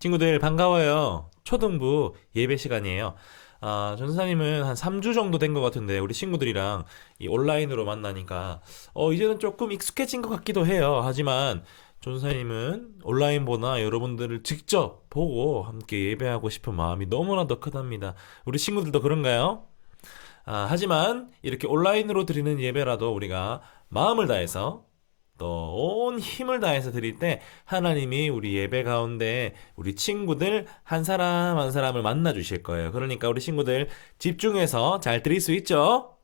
친구들 반가워요. 초등부 예배 시간이에요. 전사님은 한 3주 정도 된 것 같은데 우리 친구들이랑 이 온라인으로 만나니까 이제는 조금 익숙해진 것 같기도 해요. 하지만 전사님은 온라인보다 여러분들을 직접 보고 함께 예배하고 싶은 마음이 너무나도 크답니다. 우리 친구들도 그런가요? 하지만 이렇게 온라인으로 드리는 예배라도 우리가 마음을 다해서 또 온 힘을 다해서 드릴 때 하나님이 우리 예배 가운데 우리 친구들 한 사람 한 사람을 만나 주실 거예요. 그러니까 우리 친구들 집중해서 잘 드릴 수 있죠?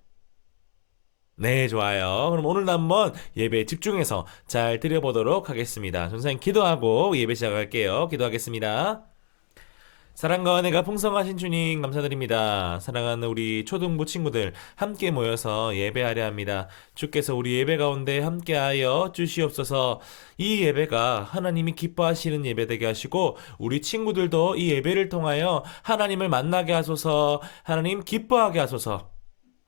네, 좋아요. 그럼 오늘도 한번 예배에 집중해서 잘 드려보도록 하겠습니다. 선생님 기도하고 예배 시작할게요. 기도하겠습니다. 사랑과 은혜가 풍성하신 주님 감사드립니다. 사랑하는 우리 초등부 친구들 함께 모여서 예배하려 합니다. 주께서 우리 예배 가운데 함께하여 주시옵소서. 이 예배가 하나님이 기뻐하시는 예배 되게 하시고 우리 친구들도 이 예배를 통하여 하나님을 만나게 하소서. 하나님 기뻐하게 하소서.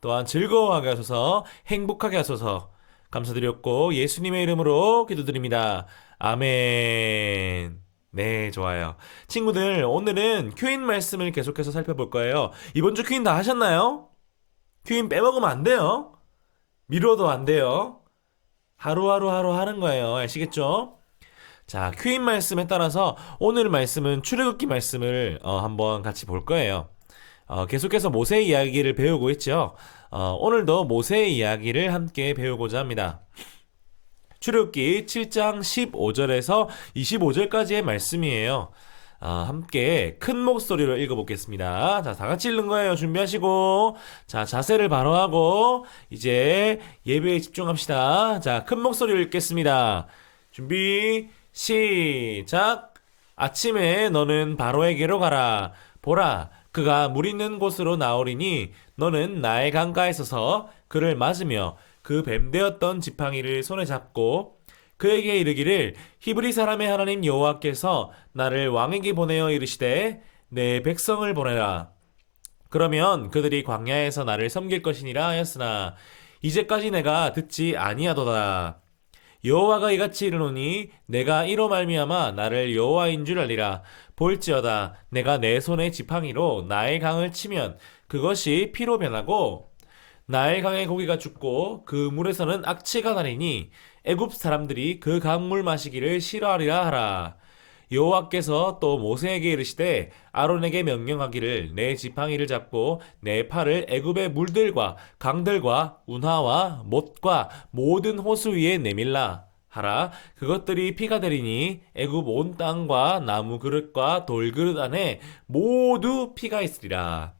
또한 즐거워하게 하소서. 행복하게 하소서. 감사드렸고 예수님의 이름으로 기도드립니다. 아멘. 네, 좋아요. 친구들, 오늘은 큐인 말씀을 계속해서 살펴볼 거예요. 이번 주 큐인 다 하셨나요? 큐인 빼먹으면 안 돼요. 미뤄도 안 돼요. 하루하루 하는 거예요. 아시겠죠? 자, 큐인 말씀에 따라서 오늘 말씀은 출애굽기 말씀을 한번 같이 볼 거예요. 계속해서 모세 이야기를 배우고 있죠. 오늘도 모세 이야기를 함께 배우고자 합니다. 출애굽기 7장 15절에서 25절까지의 말씀이에요. 함께 큰 목소리로 읽어보겠습니다. 자, 다 같이 읽는 거예요. 준비하시고, 자, 자세를 바로 하고, 이제 예배에 집중합시다. 자, 큰 목소리로 읽겠습니다. 준비, 시작! 아침에 너는 바로에게로 가라. 보라, 그가 물 있는 곳으로 나오리니 너는 나의 강가에 서서 그를 맞으며 그 뱀되었던 지팡이를 손에 잡고 그에게 이르기를 히브리 사람의 하나님 여호와께서 나를 왕에게 보내어 이르시되 내 백성을 보내라. 그러면 그들이 광야에서 나를 섬길 것이니라 하였으나 이제까지 내가 듣지 아니하도다. 여호와가 이같이 이르노니 내가 이로 말미암아 나를 여호와인 줄 알리라. 볼지어다 내가 내 손의 지팡이로 나의 강을 치면 그것이 피로 변하고 나일 강의 고기가 죽고 그 물에서는 악취가 나리니 애굽 사람들이 그 강물 마시기를 싫어하리라 하라. 여호와께서 또 모세에게 이르시되 아론에게 명령하기를 내 지팡이를 잡고 내 팔을 애굽의 물들과 강들과 운하와 못과 모든 호수 위에 내밀라 하라. 그것들이 피가 되리니 애굽 온 땅과 나무 그릇과 돌 그릇 안에 모두 피가 있으리라.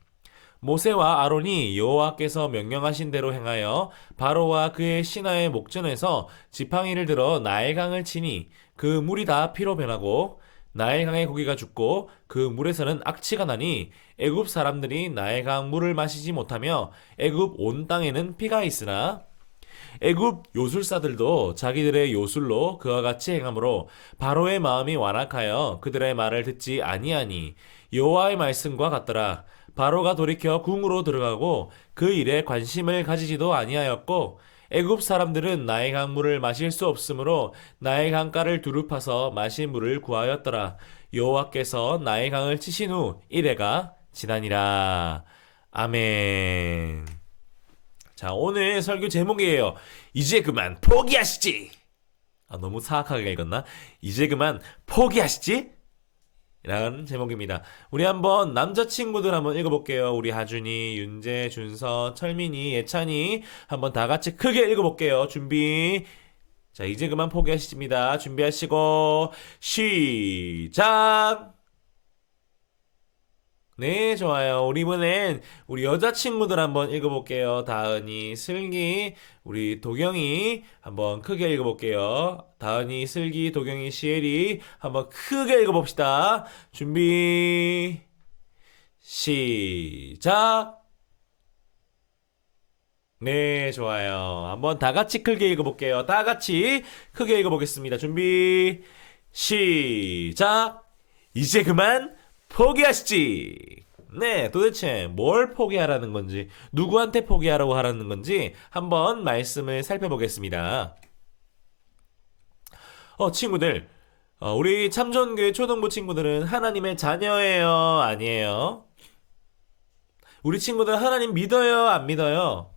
모세와 아론이 여호와께서 명령하신 대로 행하여 바로와 그의 신하의 목전에서 지팡이를 들어 나일강을 치니 그 물이 다 피로 변하고 나일강의 고기가 죽고 그 물에서는 악취가 나니 애굽 사람들이 나일강 물을 마시지 못하며 애굽 온 땅에는 피가 있으나 애굽 요술사들도 자기들의 요술로 그와 같이 행하므로 바로의 마음이 완악하여 그들의 말을 듣지 아니하니 여호와의 말씀과 같더라. 바로가 돌이켜 궁으로 들어가고 그 일에 관심을 가지지도 아니하였고 애굽 사람들은 나의 강물을 마실 수 없으므로 나의 강가를 두루 파서 마실 물을 구하였더라. 여호와께서 나의 강을 치신 후 이래가 지나니라. 아멘. 자, 오늘 설교 제목이에요. 이제 그만 포기하시지. 너무 사악하게 읽었나? 이제 그만 포기하시지? 라는 제목입니다. 우리 한번 남자친구들 한번 읽어볼게요. 우리 하준이, 윤재, 준서, 철민이, 예찬이 한번 다 같이 크게 읽어볼게요. 준비. 자, 이제 그만 포기하시집니다. 준비하시고 시작. 네, 좋아요. 우리 이번엔 우리 여자친구들 한번 읽어볼게요. 다은이, 슬기, 우리 도경이 한번 크게 읽어볼게요. 다은이, 슬기, 도경이, 시엘이 한번 크게 읽어봅시다. 준비, 시작! 네, 좋아요. 한번 다 같이 크게 읽어볼게요. 다 같이 크게 읽어보겠습니다. 준비, 시작! 이제 그만 포기하시지. 네, 도대체 뭘 포기하라는 건지, 누구한테 포기하라고 하라는 건지 한번 말씀을 살펴보겠습니다. 친구들, 우리 참전교회 초등부 친구들은 하나님의 자녀예요? 아니에요? 우리 친구들 하나님 믿어요? 안 믿어요?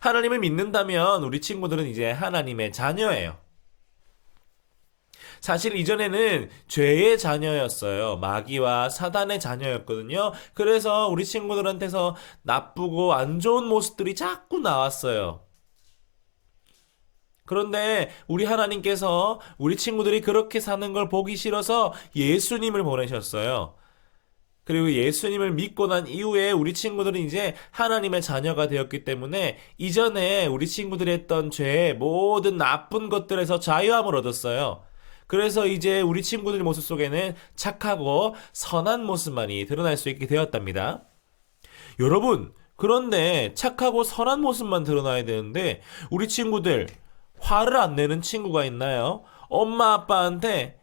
하나님을 믿는다면 우리 친구들은 이제 하나님의 자녀예요. 사실 이전에는 죄의 자녀였어요. 마귀와 사단의 자녀였거든요. 그래서 우리 친구들한테서 나쁘고 안 좋은 모습들이 자꾸 나왔어요. 그런데 우리 하나님께서 우리 친구들이 그렇게 사는 걸 보기 싫어서 예수님을 보내셨어요. 그리고 예수님을 믿고 난 이후에 우리 친구들은 이제 하나님의 자녀가 되었기 때문에 이전에 우리 친구들이 했던 죄의 모든 나쁜 것들에서 자유함을 얻었어요. 그래서 이제 우리 친구들 모습 속에는 착하고 선한 모습만이 드러날 수 있게 되었답니다. 여러분, 그런데 착하고 선한 모습만 드러나야 되는데 우리 친구들 화를 안 내는 친구가 있나요? 엄마 아빠한테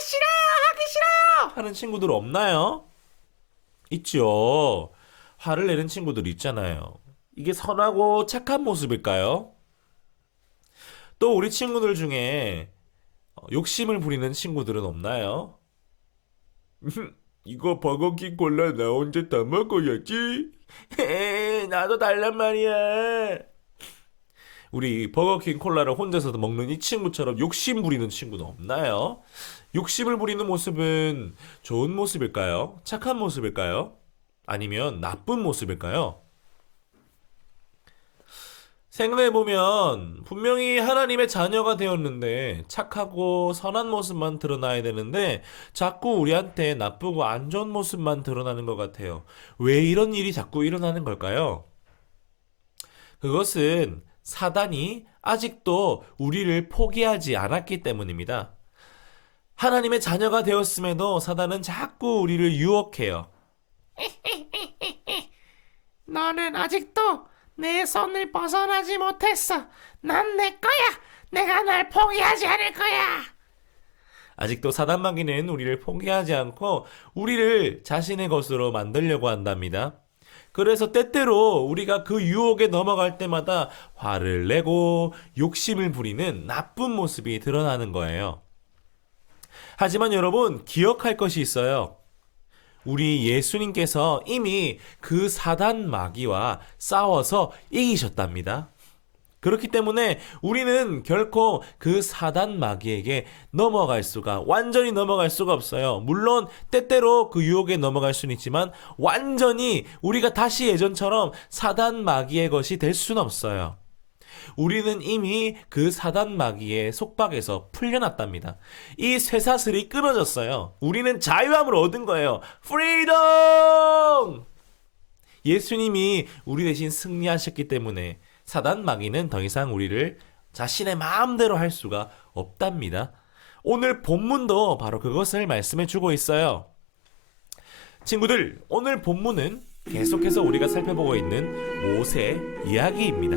싫어요 하기 싫어요 하는 친구들 없나요? 있죠. 화를 내는 친구들 있잖아요. 이게 선하고 착한 모습일까요? 또 우리 친구들 중에 욕심을 부리는 친구들은 없나요? 이거 버거킹 콜라 나 혼자 다 먹어야지. 나도 달란 말이야. 우리 버거킹 콜라를 혼자서도 먹는 이 친구처럼 욕심 부리는 친구는 없나요? 욕심을 부리는 모습은 좋은 모습일까요? 착한 모습일까요? 아니면 나쁜 모습일까요? 생각해보면 분명히 하나님의 자녀가 되었는데 착하고 선한 모습만 드러나야 되는데 자꾸 우리한테 나쁘고 안 좋은 모습만 드러나는 것 같아요. 왜 이런 일이 자꾸 일어나는 걸까요? 그것은 사단이 아직도 우리를 포기하지 않았기 때문입니다. 하나님의 자녀가 되었음에도 사단은 자꾸 우리를 유혹해요. 너는 아직도 내 손을 벗어나지 못했어. 난 내 거야. 내가 널 포기하지 않을 거야. 아직도 사단 마귀는 우리를 포기하지 않고 우리를 자신의 것으로 만들려고 한답니다. 그래서 때때로 우리가 그 유혹에 넘어갈 때마다 화를 내고 욕심을 부리는 나쁜 모습이 드러나는 거예요. 하지만 여러분, 기억할 것이 있어요. 우리 예수님께서 이미 그 사단 마귀와 싸워서 이기셨답니다. 그렇기 때문에 우리는 결코 그 사단 마귀에게 완전히 넘어갈 수가 없어요. 물론 때때로 그 유혹에 넘어갈 수는 있지만 완전히 우리가 다시 예전처럼 사단 마귀의 것이 될 수는 없어요. 우리는 이미 그 사단 마귀의 속박에서 풀려났답니다. 이 쇠사슬이 끊어졌어요. 우리는 자유함을 얻은 거예요. 프리덤! 예수님이 우리 대신 승리하셨기 때문에 사단 마귀는 더 이상 우리를 자신의 마음대로 할 수가 없답니다. 오늘 본문도 바로 그것을 말씀해 주고 있어요. 친구들, 오늘 본문은 계속해서 우리가 살펴보고 있는 모세 이야기입니다.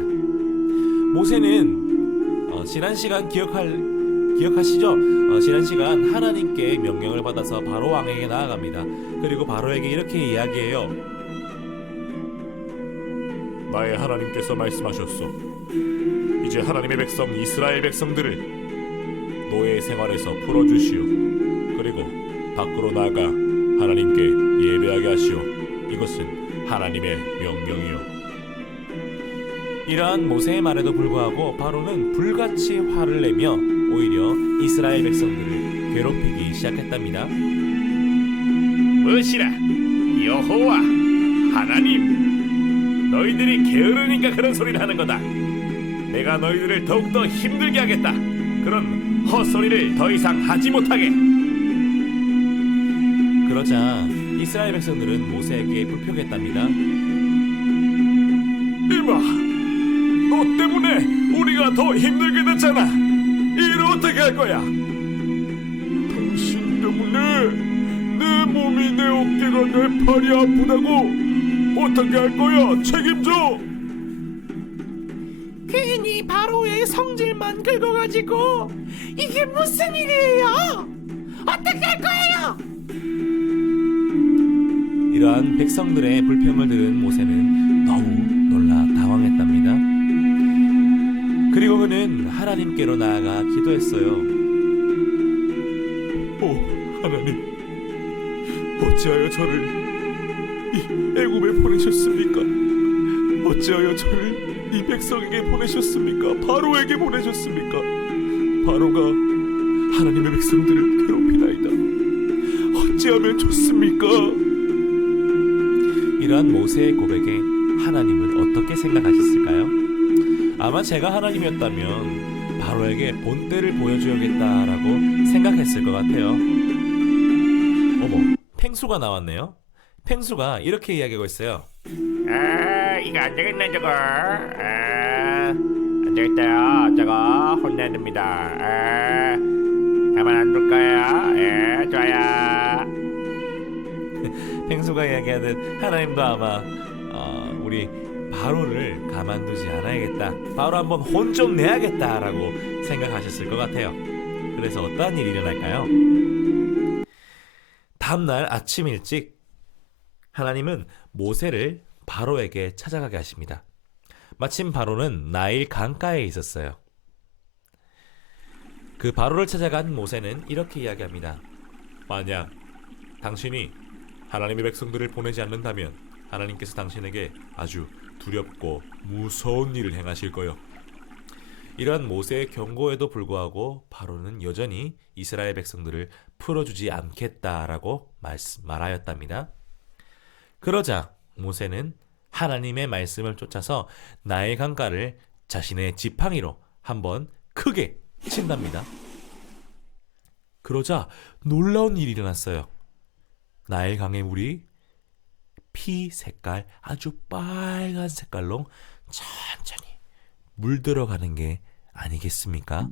모세는 지난 시간 기억하시죠? 지난 시간 하나님께 명령을 받아서 바로 왕에게 나아갑니다. 그리고 바로에게 이렇게 이야기해요. 나의 하나님께서 말씀하셨소. 이제 하나님의 백성 이스라엘 백성들을 노예 생활에서 풀어주시오. 그리고 밖으로 나가 하나님께 예배하게 하시오. 이것은 하나님의 명령이요. 이러한 모세의 말에도 불구하고 바로는 불같이 화를 내며 오히려 이스라엘 백성들을 괴롭히기 시작했답니다. 무엇이라? 여호와 하나님, 너희들이 게으르니까 그런 소리를 하는 거다. 내가 너희들을 더욱더 힘들게 하겠다. 그런 헛소리를 더 이상 하지 못하게. 그러자 이스라엘 백성들은 모세에게 불평했답니다. 이봐, 너 때문에 우리가 더 힘들게 됐잖아. 이를 어떻게 할 거야? 당신 때문에 내 몸이, 내 어깨가, 내 팔이 아프다고. 어떻게 할 거야? 책임져. 괜히 바로의 성질만 긁어가지고 이게 무슨 일이에요? 어떻게 할 거예요? 이러한 백성들의 불평을 들은 모세는 너무 놀라 당황했답니다. 그리고 그는 하나님께로 나아가 기도했어요. 어찌하여 저를 이 애굽에 보내셨습니까? 어찌하여 저를 이 백성에게 보내셨습니까? 바로에게 보내셨습니까? 바로가 하나님의 백성들을 괴롭히나이다. 어찌하면 좋습니까? 이러한 모세의 고백에 하나님은 어떻게 생각하셨을까요? 아마 제가 하나님이었다면 바로에게 본때를 보여줘야겠다라고 생각했을 것 같아요. 어머, 펭수가 나왔네요. 펭수가 이렇게 이야기하고 있어요. 이거 안 되겠네 저거. 안 되겠다요. 저거 혼내야 됩니다. 가만 안 둘 거예요. 좋아요. 펭수가 이야기하듯 하나님도 아마 우리 바로를 가만두지 않아야겠다. 바로 한번 혼 좀 내야겠다라고 생각하셨을 것 같아요. 그래서 어떠한 일이 일어날까요? 다음날 아침 일찍 하나님은 모세를 바로에게 찾아가게 하십니다. 마침 바로는 나일 강가에 있었어요. 그 바로를 찾아간 모세는 이렇게 이야기합니다. 만약 당신이 하나님의 백성들을 보내지 않는다면 하나님께서 당신에게 아주 두렵고 무서운 일을 행하실 거요. 이러한 모세의 경고에도 불구하고 바로는 여전히 이스라엘 백성들을 풀어주지 않겠다라고 말하였답니다. 그러자 모세는 하나님의 말씀을 쫓아서 나일 강가를 자신의 지팡이로 한번 크게 친답니다. 그러자 놀라운 일이 일어났어요. 나일 강의 물이 피 색깔, 아주 빨간 색깔로 천천히 물들어가는 게 아니겠습니까?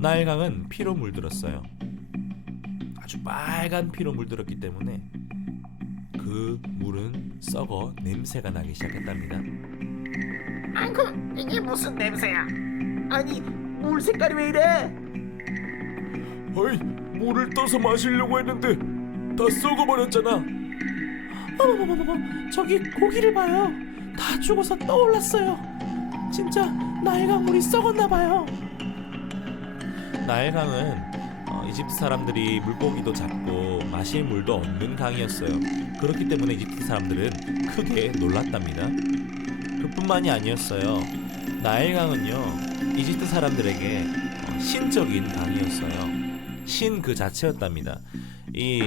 나일 강은 피로 물들었어요. 아주 빨간 피로 물들었기 때문에 그 물은 썩어 냄새가 나기 시작했답니다. 아이고, 이게 무슨 냄새야? 아니, 물 색깔이 왜 이래? 어이, 물을 떠서 마시려고 했는데 다 썩어버렸잖아. 어머머머머, 저기 고기를 봐요. 다 죽어서 떠올랐어요. 진짜 나일강 물이 썩었나 봐요. 나일강은 이집트 사람들이 물고기도 잡고 마실 물도 없는 강이었어요. 그렇기 때문에 이집트 사람들은 크게 놀랐답니다. 그뿐만이 아니었어요. 나일강은요, 이집트 사람들에게 신적인 강이었어요. 신 그 자체였답니다. 이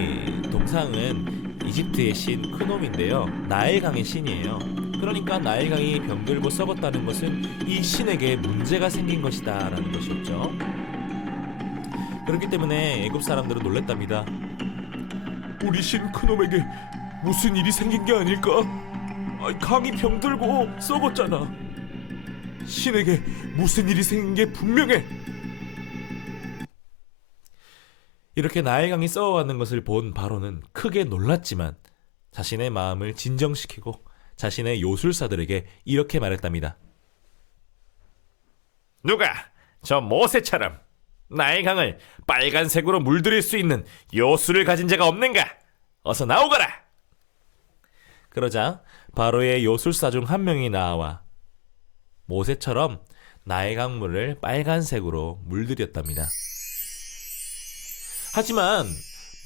동상은 이집트의 신 크놈인데요, 나일강의 신이에요. 그러니까 나일강이 병들고 썩었다는 것은 이 신에게 문제가 생긴 것이다 라는 것이었죠. 그렇기 때문에 애굽 사람들은 놀랬답니다. 우리 신 큰놈에게 무슨 일이 생긴 게 아닐까? 강이 병들고 썩었잖아. 신에게 무슨 일이 생긴 게 분명해. 이렇게 나일강이 썩어가는 것을 본 바로는 크게 놀랐지만 자신의 마음을 진정시키고 자신의 요술사들에게 이렇게 말했답니다. 누가 저 모세처럼 나일강을 빨간색으로 물들일 수 있는 요술을 가진 자가 없는가? 어서 나오거라. 그러자 바로의 요술사 중 한 명이 나와 모세처럼 나일강 물을 빨간색으로 물들였답니다. 하지만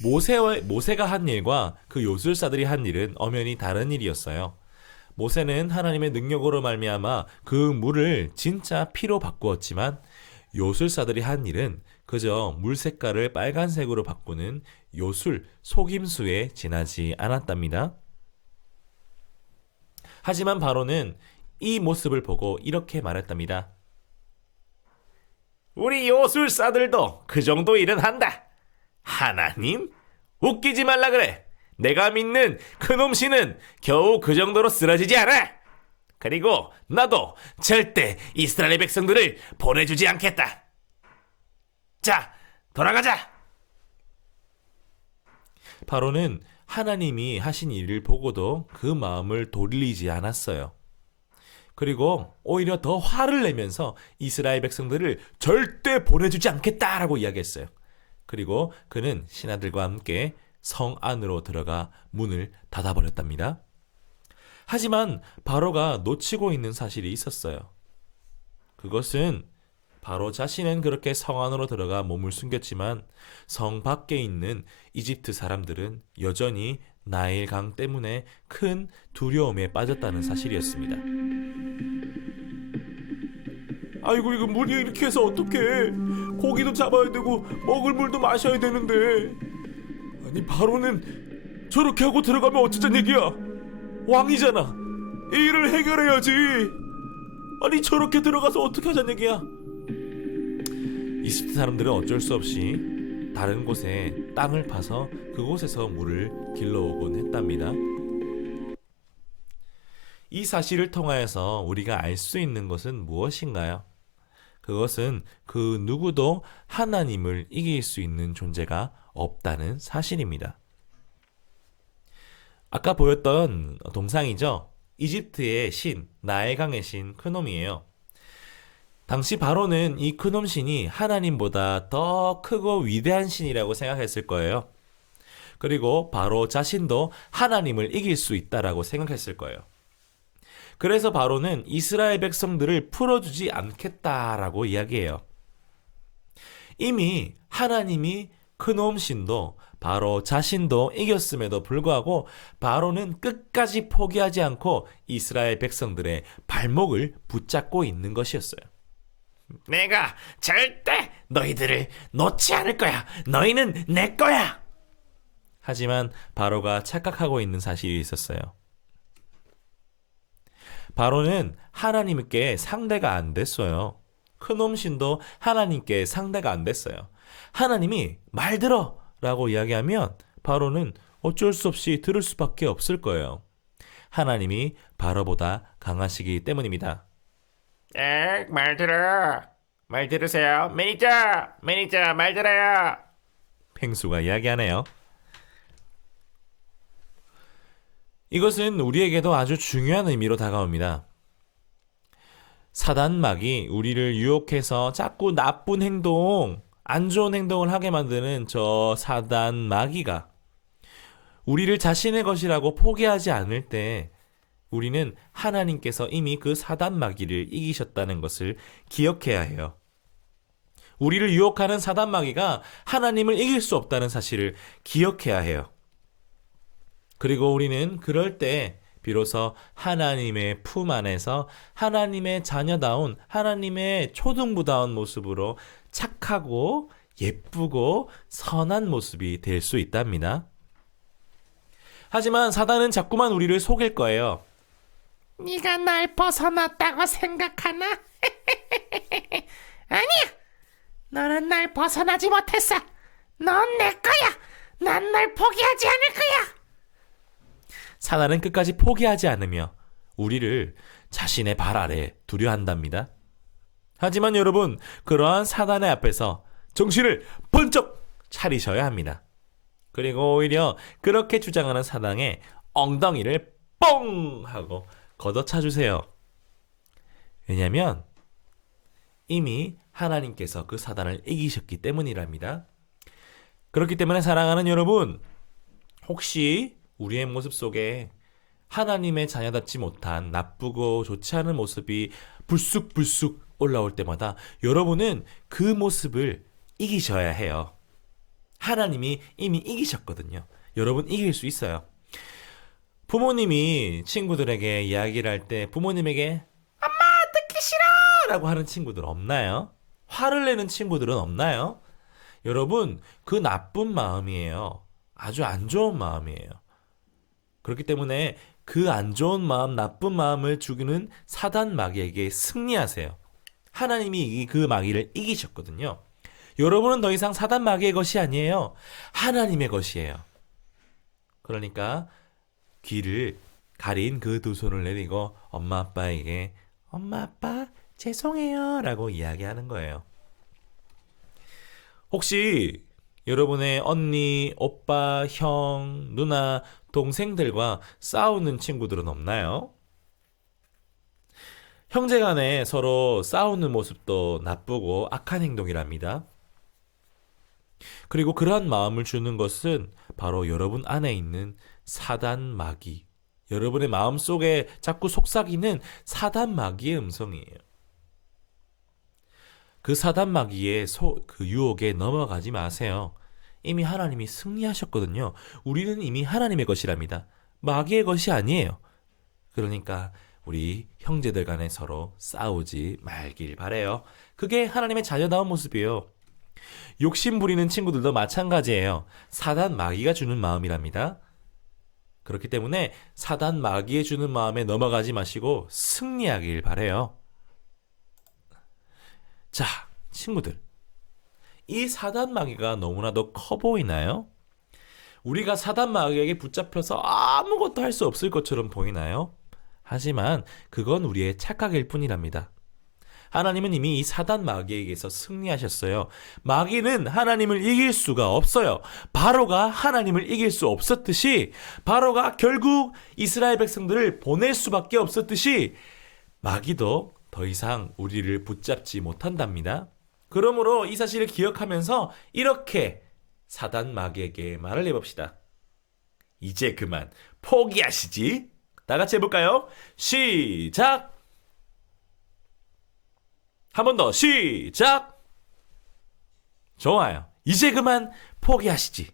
모세가 한 일과 그 요술사들이 한 일은 엄연히 다른 일이었어요. 모세는 하나님의 능력으로 말미암아 그 물을 진짜 피로 바꾸었지만 요술사들이 한 일은 그저 물 색깔을 빨간색으로 바꾸는 요술 속임수에 지나지 않았답니다. 하지만 바로는 이 모습을 보고 이렇게 말했답니다. 우리 요술사들도 그 정도 일은 한다. 하나님? 웃기지 말라 그래. 내가 믿는 그놈 신은 겨우 그 정도로 쓰러지지 않아. 그리고 나도 절대 이스라엘 백성들을 보내주지 않겠다. 자, 돌아가자. 바로는 하나님이 하신 일을 보고도 그 마음을 돌리지 않았어요. 그리고 오히려 더 화를 내면서 이스라엘 백성들을 절대 보내주지 않겠다라고 이야기했어요. 그리고 그는 신하들과 함께 성 안으로 들어가 문을 닫아버렸답니다. 하지만 바로가 놓치고 있는 사실이 있었어요. 그것은 바로 자신은 그렇게 성 안으로 들어가 몸을 숨겼지만 성 밖에 있는 이집트 사람들은 여전히 나일 강 때문에 큰 두려움에 빠졌다는 사실이었습니다. 아이고 이거 물이 이렇게 해서 어떡해. 고기도 잡아야 되고 먹을 물도 마셔야 되는데. 아니 바로는 저렇게 하고 들어가면 어쩌자는 얘기야. 왕이잖아. 이 일을 해결해야지. 아니 저렇게 들어가서 어떻게 하자는 얘기야. 이집트 사람들은 어쩔 수 없이 다른 곳에 땅을 파서 그곳에서 물을 길러오곤 했답니다. 이 사실을 통하여서 우리가 알 수 있는 것은 무엇인가요? 그것은 그 누구도 하나님을 이길 수 있는 존재가 없다는 사실입니다. 아까 보였던 동상이죠. 이집트의 신, 나일강의 신 크놈이에요. 당시 바로는 이 크놈 신이 하나님보다 더 크고 위대한 신이라고 생각했을 거예요. 그리고 바로 자신도 하나님을 이길 수 있다라고 생각했을 거예요. 그래서 바로는 이스라엘 백성들을 풀어주지 않겠다라고 이야기해요. 이미 하나님이 크놈 신도 바로 자신도 이겼음에도 불구하고 바로는 끝까지 포기하지 않고 이스라엘 백성들의 발목을 붙잡고 있는 것이었어요. 내가 절대 너희들을 놓지 않을 거야. 너희는 내 거야. 하지만 바로가 착각하고 있는 사실이 있었어요. 바로는 하나님께 상대가 안 됐어요. 크놈 신도 하나님께 상대가 안 됐어요. 하나님이 말 들어 라고 이야기하면 바로는 어쩔 수 없이 들을 수밖에 없을 거예요. 하나님이 바로보다 강하시기 때문입니다. 말 들어. 말 들으세요. 매니저 말 들어요. 펭수가 이야기하네요. 이것은 우리에게도 아주 중요한 의미로 다가옵니다. 사단막이 우리를 유혹해서 자꾸 나쁜 행동, 안 좋은 행동을 하게 만드는 저 사단마귀가 우리를 자신의 것이라고 포기하지 않을 때 우리는 하나님께서 이미 그 사단마귀를 이기셨다는 것을 기억해야 해요. 우리를 유혹하는 사단마귀가 하나님을 이길 수 없다는 사실을 기억해야 해요. 그리고 우리는 그럴 때 비로소 하나님의 품 안에서 하나님의 자녀다운 하나님의 초등부다운 모습으로 착하고 예쁘고 선한 모습이 될 수 있답니다. 하지만 사단은 자꾸만 우리를 속일 거예요. 네가 날 벗어났다고 생각하나? 아니야. 너는 날 벗어나지 못했어. 넌 내 거야. 난 널 포기하지 않을 거야. 사단은 끝까지 포기하지 않으며 우리를 자신의 발 아래 두려 한답니다. 하지만 여러분, 그러한 사단의 앞에서 정신을 번쩍 차리셔야 합니다. 그리고 오히려 그렇게 주장하는 사단의 엉덩이를 뻥 하고 걷어차 주세요. 왜냐하면 이미 하나님께서 그 사단을 이기셨기 때문이랍니다. 그렇기 때문에 사랑하는 여러분, 혹시 우리의 모습 속에 하나님의 자녀답지 못한 나쁘고 좋지 않은 모습이 불쑥불쑥 올라올 때마다 여러분은 그 모습을 이기셔야 해요. 하나님이 이미 이기셨거든요. 여러분 이길 수 있어요. 부모님이 친구들에게 이야기를 할 때 부모님에게 엄마 듣기 싫어 라고 하는 친구들 없나요? 화를 내는 친구들은 없나요? 여러분, 그 나쁜 마음이에요. 아주 안 좋은 마음이에요. 그렇기 때문에 그 안 좋은 마음, 나쁜 마음을 죽이는 사단 마귀에게 승리하세요. 하나님이 그 마귀를 이기셨거든요. 여러분은 더 이상 사단 마귀의 것이 아니에요. 하나님의 것이에요. 그러니까 귀를 가린 그 두 손을 내리고 엄마 아빠에게 엄마 아빠 죄송해요 라고 이야기하는 거예요. 혹시 여러분의 언니, 오빠, 형, 누나, 동생들과 싸우는 친구들은 없나요? 형제간에 서로 싸우는 모습도 나쁘고 악한 행동이랍니다. 그리고 그러한 마음을 주는 것은 바로 여러분 안에 있는 사단 마귀, 여러분의 마음 속에 자꾸 속삭이는 사단 마귀의 음성이에요. 그 사단 마귀의 그 유혹에 넘어가지 마세요. 이미 하나님이 승리하셨거든요. 우리는 이미 하나님의 것이랍니다. 마귀의 것이 아니에요. 그러니까 우리 형제들 간에 서로 싸우지 말길 바래요. 그게 하나님의 자녀다운 모습이에요. 욕심 부리는 친구들도 마찬가지예요. 사단 마귀가 주는 마음이랍니다. 그렇기 때문에 사단 마귀에 주는 마음에 넘어가지 마시고 승리하길 바래요. 자, 친구들. 이 사단 마귀가 너무나도 커 보이나요? 우리가 사단 마귀에게 붙잡혀서 아무것도 할 수 없을 것처럼 보이나요? 하지만 그건 우리의 착각일 뿐이랍니다. 하나님은 이미 이 사단 마귀에게서 승리하셨어요. 마귀는 하나님을 이길 수가 없어요. 바로가 하나님을 이길 수 없었듯이, 바로가 결국 이스라엘 백성들을 보낼 수밖에 없었듯이 마귀도 더 이상 우리를 붙잡지 못한답니다. 그러므로 이 사실을 기억하면서 이렇게 사단 마귀에게 말을 해봅시다. 이제 그만 포기하시지. 다 같이 해볼까요? 시작! 한 번 더 시작! 좋아요. 이제 그만 포기하시지.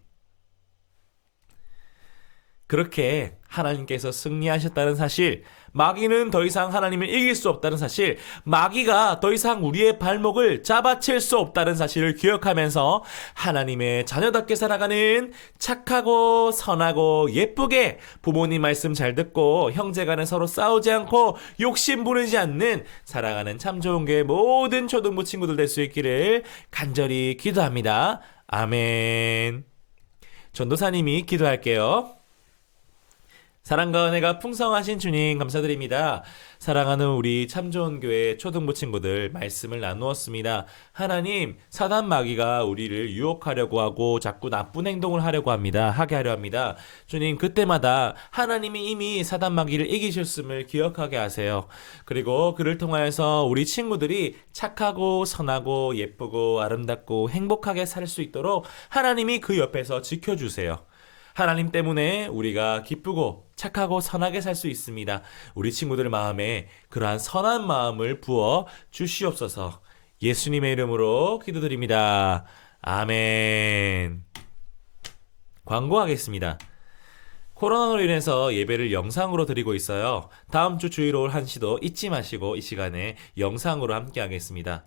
그렇게 하나님께서 승리하셨다는 사실, 마귀는 더 이상 하나님을 이길 수 없다는 사실, 마귀가 더 이상 우리의 발목을 잡아챌 수 없다는 사실을 기억하면서 하나님의 자녀답게 살아가는 착하고 선하고 예쁘게 부모님 말씀 잘 듣고 형제간에 서로 싸우지 않고 욕심 부리지 않는 살아가는 참 좋은 교회 모든 초등부 친구들 될 수 있기를 간절히 기도합니다. 아멘. 전도사님이 기도할게요. 사랑과 은혜가 풍성하신 주님 감사드립니다. 사랑하는 우리 참 좋은 교회 초등부 친구들 말씀을 나누었습니다. 하나님, 사단 마귀가 우리를 유혹하려고 하고 자꾸 나쁜 행동을 하려고 합니다. 하게 하려 합니다. 주님, 그때마다 하나님이 이미 사단 마귀를 이기셨음을 기억하게 하세요. 그리고 그를 통하여서 우리 친구들이 착하고 선하고 예쁘고 아름답고 행복하게 살 수 있도록 하나님이 그 옆에서 지켜주세요. 하나님 때문에 우리가 기쁘고 착하고 선하게 살 수 있습니다. 우리 친구들 마음에 그러한 선한 마음을 부어 주시옵소서. 예수님의 이름으로 기도드립니다. 아멘. 광고하겠습니다. 코로나로 인해서 예배를 영상으로 드리고 있어요. 다음 주 주일올 1시도 잊지 마시고 이 시간에 영상으로 함께 하겠습니다.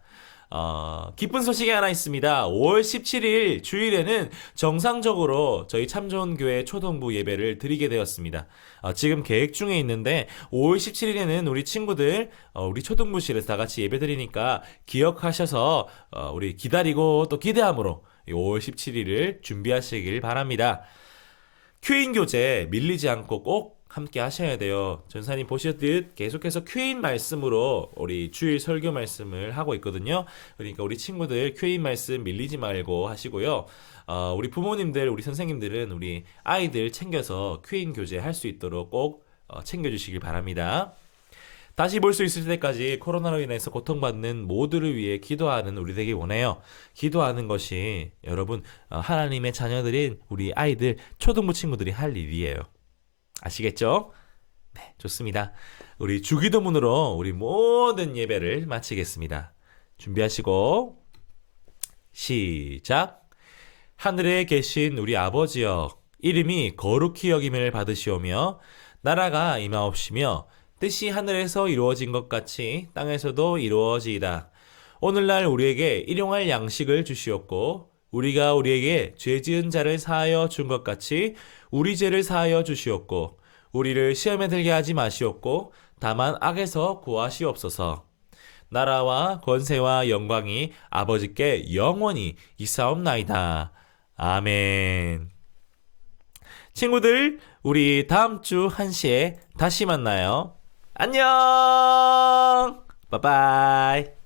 기쁜 소식이 하나 있습니다. 5월 17일 주일에는 정상적으로 저희 참좋은교회 초등부 예배를 드리게 되었습니다. 지금 계획 중에 있는데 5월 17일에는 우리 친구들 우리 초등부실에서 다 같이 예배 드리니까 기억하셔서 우리 기다리고 또 기대함으로 5월 17일을 준비하시길 바랍니다. 큐인 교재 밀리지 않고 꼭 함께 하셔야 돼요. 전사님 보셨듯 계속해서 큐인 말씀으로 우리 주일 설교 말씀을 하고 있거든요. 그러니까 우리 친구들 큐인 말씀 밀리지 말고 하시고요. 우리 부모님들, 우리 선생님들은 우리 아이들 챙겨서 큐인 교재 할 수 있도록 꼭 챙겨주시길 바랍니다. 다시 볼 수 있을 때까지 코로나로 인해서 고통받는 모두를 위해 기도하는 우리 되기 원해요. 기도하는 것이 여러분 하나님의 자녀들인 우리 아이들, 초등부 친구들이 할 일이에요. 아시겠죠? 네, 좋습니다. 우리 주기도문으로 우리 모든 예배를 마치겠습니다. 준비하시고 시작. 하늘에 계신 우리 아버지여, 이름이 거룩히 여김을 받으시오며 나라가 임하옵시며 뜻이 하늘에서 이루어진 것 같이 땅에서도 이루어지이다. 오늘날 우리에게 일용할 양식을 주시옵고 우리가 우리에게 죄 지은 자를 사하여 준 것 같이 우리 죄를 사하여 주시옵고 우리를 시험에 들게 하지 마시옵고 다만 악에서 구하시옵소서. 나라와 권세와 영광이 아버지께 영원히 있사옵나이다. 아멘. 친구들, 우리 다음 주 1시에 다시 만나요. 안녕. 바이바이.